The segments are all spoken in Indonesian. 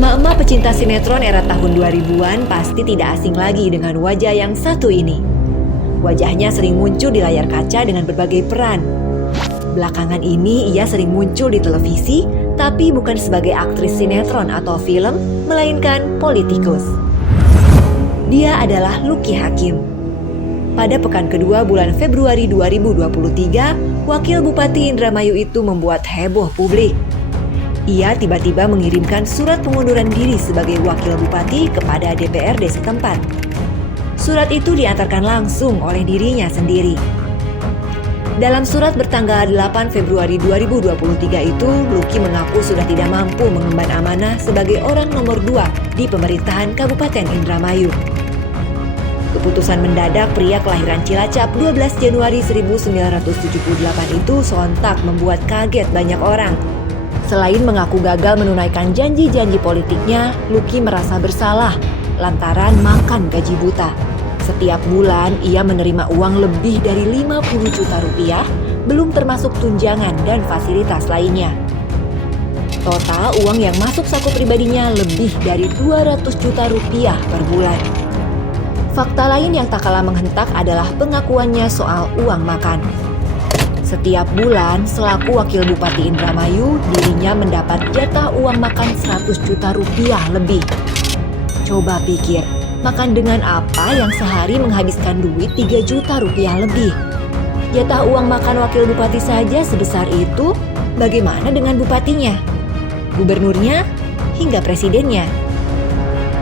Emak-emak pecinta sinetron era tahun 2000-an pasti tidak asing lagi dengan wajah yang satu ini. Wajahnya sering muncul di layar kaca dengan berbagai peran. Belakangan ini ia sering muncul di televisi, tapi bukan sebagai aktris sinetron atau film, melainkan politikus. Dia adalah Lucky Hakim. Pada pekan kedua bulan Februari 2023, Wakil Bupati Indramayu itu membuat heboh publik. Ia tiba-tiba mengirimkan surat pengunduran diri sebagai Wakil Bupati kepada DPRD setempat. Surat itu diantarkan langsung oleh dirinya sendiri. Dalam surat bertanggal 8 Februari 2023 itu, Lucky mengaku sudah tidak mampu mengemban amanah sebagai orang nomor 2 di pemerintahan Kabupaten Indramayu. Keputusan mendadak pria kelahiran Cilacap 12 Januari 1978 itu sontak membuat kaget banyak orang. Selain mengaku gagal menunaikan janji-janji politiknya, Lucky merasa bersalah lantaran makan gaji buta. Setiap bulan ia menerima uang lebih dari 50 juta rupiah, belum termasuk tunjangan dan fasilitas lainnya. Total uang yang masuk saku pribadinya lebih dari 200 juta rupiah per bulan. Fakta lain yang tak kalah menghentak adalah pengakuannya soal uang makan. Setiap bulan, selaku Wakil Bupati Indramayu, dirinya mendapat jatah uang makan 100 juta rupiah lebih. Coba pikir, makan dengan apa yang sehari menghabiskan duit 3 juta rupiah lebih? Jatah uang makan Wakil Bupati saja sebesar itu, bagaimana dengan bupatinya, gubernurnya, hingga presidennya?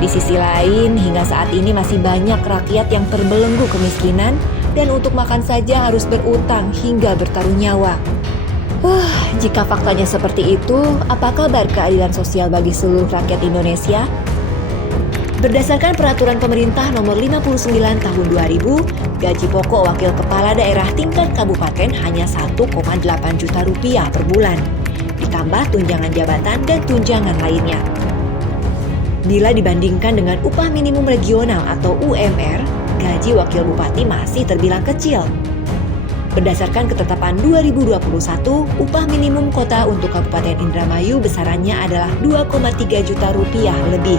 Di sisi lain, hingga saat ini masih banyak rakyat yang terbelenggu kemiskinan dan untuk makan saja harus berutang hingga bertaruh nyawa. Jika faktanya seperti itu, apa kabar keadilan sosial bagi seluruh rakyat Indonesia? Berdasarkan peraturan pemerintah nomor 59 tahun 2000, gaji pokok wakil kepala daerah tingkat kabupaten hanya 1,8 juta rupiah per bulan, ditambah tunjangan jabatan dan tunjangan lainnya. Bila dibandingkan dengan upah minimum regional atau UMR, gaji wakil bupati masih terbilang kecil. Berdasarkan ketetapan 2021, upah minimum kota untuk Kabupaten Indramayu besarannya adalah 2,3 juta rupiah lebih.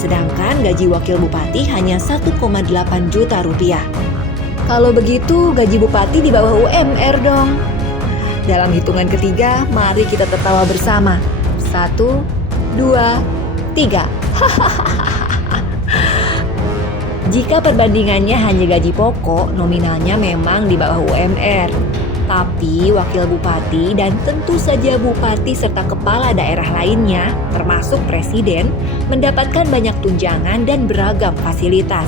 Sedangkan gaji wakil bupati hanya 1,8 juta rupiah. Kalau begitu, gaji bupati di bawah UMR dong. Dalam hitungan ketiga, mari kita tertawa bersama. 1, 2, 3. Jika perbandingannya hanya gaji pokok, nominalnya memang di bawah UMR. Tapi wakil bupati dan tentu saja bupati serta kepala daerah lainnya, termasuk presiden, mendapatkan banyak tunjangan dan beragam fasilitas.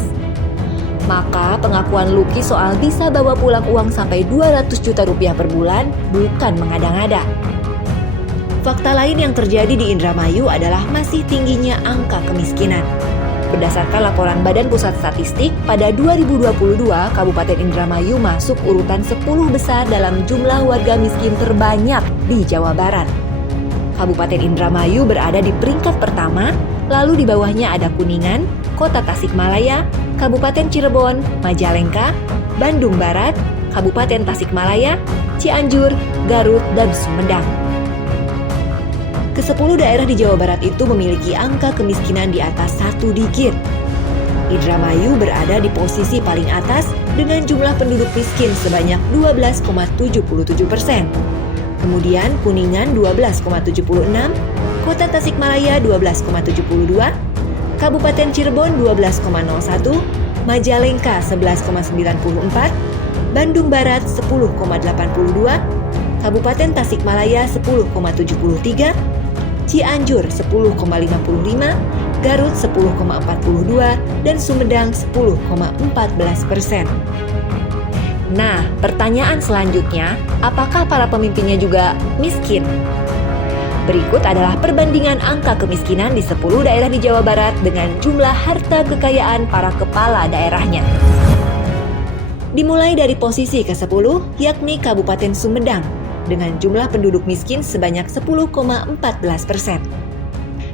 Maka pengakuan Lucky soal bisa bawa pulang uang sampai 200 juta rupiah per bulan bukan mengada-ngada. Fakta lain yang terjadi di Indramayu adalah masih tingginya angka kemiskinan. Berdasarkan laporan Badan Pusat Statistik, pada 2022 Kabupaten Indramayu masuk urutan 10 besar dalam jumlah warga miskin terbanyak di Jawa Barat. Kabupaten Indramayu berada di peringkat pertama, lalu di bawahnya ada Kuningan, Kota Tasikmalaya, Kabupaten Cirebon, Majalengka, Bandung Barat, Kabupaten Tasikmalaya, Cianjur, Garut, dan Sumedang. Ke-10 daerah di Jawa Barat itu memiliki angka kemiskinan di atas 1 digit. Indramayu berada di posisi paling atas dengan jumlah penduduk miskin sebanyak 12,77%. Kemudian Kuningan 12,76%, Kota Tasikmalaya 12,72%, Kabupaten Cirebon 12,01%, Majalengka 11,94%, Bandung Barat 10,82%, Kabupaten Tasikmalaya 10,73%, Cianjur 10,55%, Garut 10,42%, dan Sumedang 10,14%. Nah, pertanyaan selanjutnya, apakah para pemimpinnya juga miskin? Berikut adalah perbandingan angka kemiskinan di 10 daerah di Jawa Barat dengan jumlah harta kekayaan para kepala daerahnya. Dimulai dari posisi ke-10, yakni Kabupaten Sumedang, dengan jumlah penduduk miskin sebanyak 10,14%.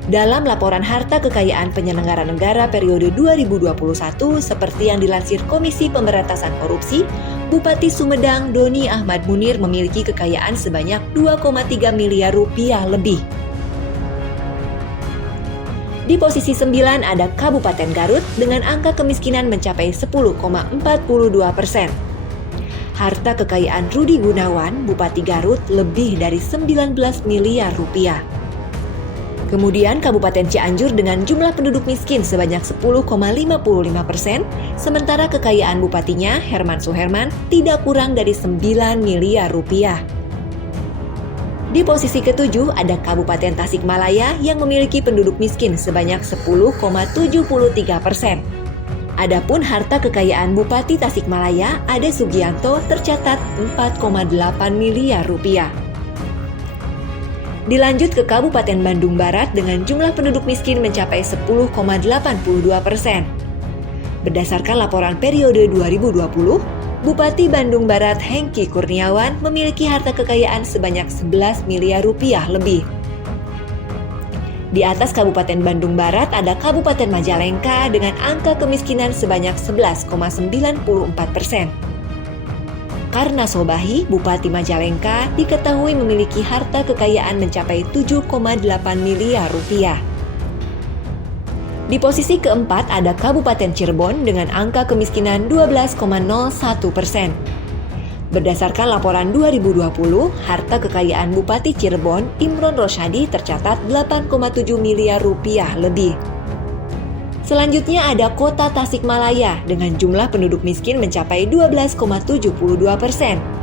Dalam laporan harta kekayaan penyelenggara negara periode 2021 seperti yang dilansir Komisi Pemberantasan Korupsi, Bupati Sumedang Doni Ahmad Munir memiliki kekayaan sebanyak 2,3 miliar rupiah lebih. Di posisi 9 ada Kabupaten Garut dengan angka kemiskinan mencapai 10,42%. Harta kekayaan Rudi Gunawan, Bupati Garut, lebih dari 19 miliar rupiah. Kemudian Kabupaten Cianjur dengan jumlah penduduk miskin sebanyak 10,55%, sementara kekayaan bupatinya, Herman Suherman, tidak kurang dari 9 miliar rupiah. Di posisi ke-7 ada Kabupaten Tasikmalaya yang memiliki penduduk miskin sebanyak 10,73%. Adapun harta kekayaan Bupati Tasikmalaya, Ade Sugianto, tercatat 4,8 miliar rupiah. Dilanjut ke Kabupaten Bandung Barat dengan jumlah penduduk miskin mencapai 10,82%. Berdasarkan laporan periode 2020, Bupati Bandung Barat Hengki Kurniawan memiliki harta kekayaan sebanyak 11 miliar rupiah lebih. Di atas Kabupaten Bandung Barat ada Kabupaten Majalengka dengan angka kemiskinan sebanyak 11,94%. Karna Sobahi, Bupati Majalengka, diketahui memiliki harta kekayaan mencapai 7,8 miliar rupiah. Di posisi keempat ada Kabupaten Cirebon dengan angka kemiskinan 12,01%. Berdasarkan laporan 2020, harta kekayaan Bupati Cirebon, Imron Rosyadi, tercatat 8,7 miliar rupiah lebih. Selanjutnya ada Kota Tasikmalaya dengan jumlah penduduk miskin mencapai 12,72%.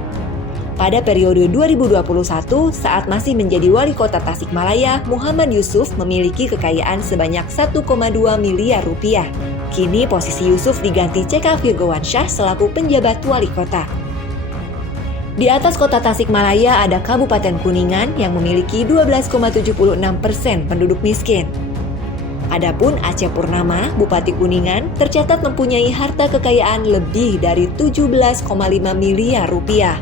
Pada periode 2021, saat masih menjadi wali kota Tasikmalaya, Muhammad Yusuf memiliki kekayaan sebanyak 1,2 miliar rupiah. Kini posisi Yusuf diganti C.K. Virgowansyah selaku penjabat wali kota. Di atas kota Tasikmalaya ada Kabupaten Kuningan yang memiliki 12,76% penduduk miskin. Adapun Aceh Purnama, Bupati Kuningan, tercatat mempunyai harta kekayaan lebih dari 17,5 miliar rupiah.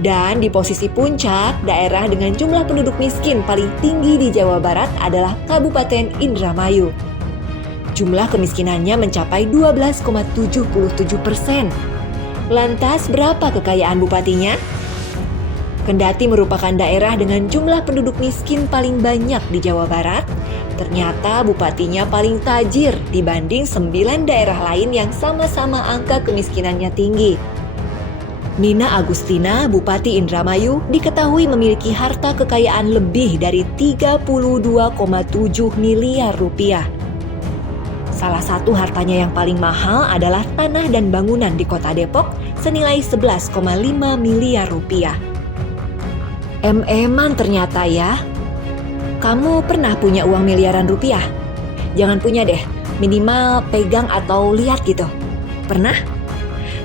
Dan di posisi puncak, daerah dengan jumlah penduduk miskin paling tinggi di Jawa Barat adalah Kabupaten Indramayu. Jumlah kemiskinannya mencapai 12,77%. Lantas berapa kekayaan bupatinya? Kendati merupakan daerah dengan jumlah penduduk miskin paling banyak di Jawa Barat, ternyata bupatinya paling tajir dibanding 9 daerah lain yang sama-sama angka kemiskinannya tinggi. Nina Agustina, Bupati Indramayu, diketahui memiliki harta kekayaan lebih dari 32,7 miliar rupiah. Salah satu hartanya yang paling mahal adalah tanah dan bangunan di Kota Depok senilai 11,5 miliar rupiah. Em-eman ternyata ya. Kamu pernah punya uang miliaran rupiah? Jangan punya deh, minimal pegang atau lihat gitu. Pernah?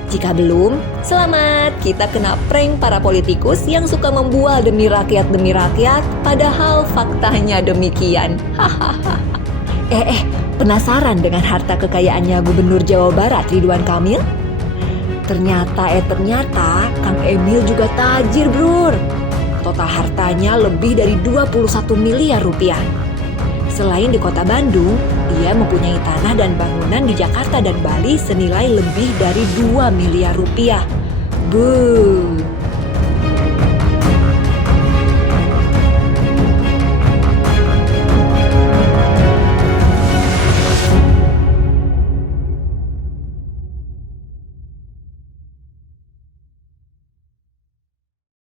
Jika belum, selamat, kita kena prank para politikus yang suka membual demi rakyat, padahal faktanya demikian. Hahaha. Penasaran dengan harta kekayaannya Gubernur Jawa Barat Ridwan Kamil? Ternyata Kang Emil juga tajir, Bro. Total hartanya lebih dari 21 miliar rupiah. Selain di Kota Bandung, dia mempunyai tanah dan bangunan di Jakarta dan Bali senilai lebih dari 2 miliar rupiah. Buh.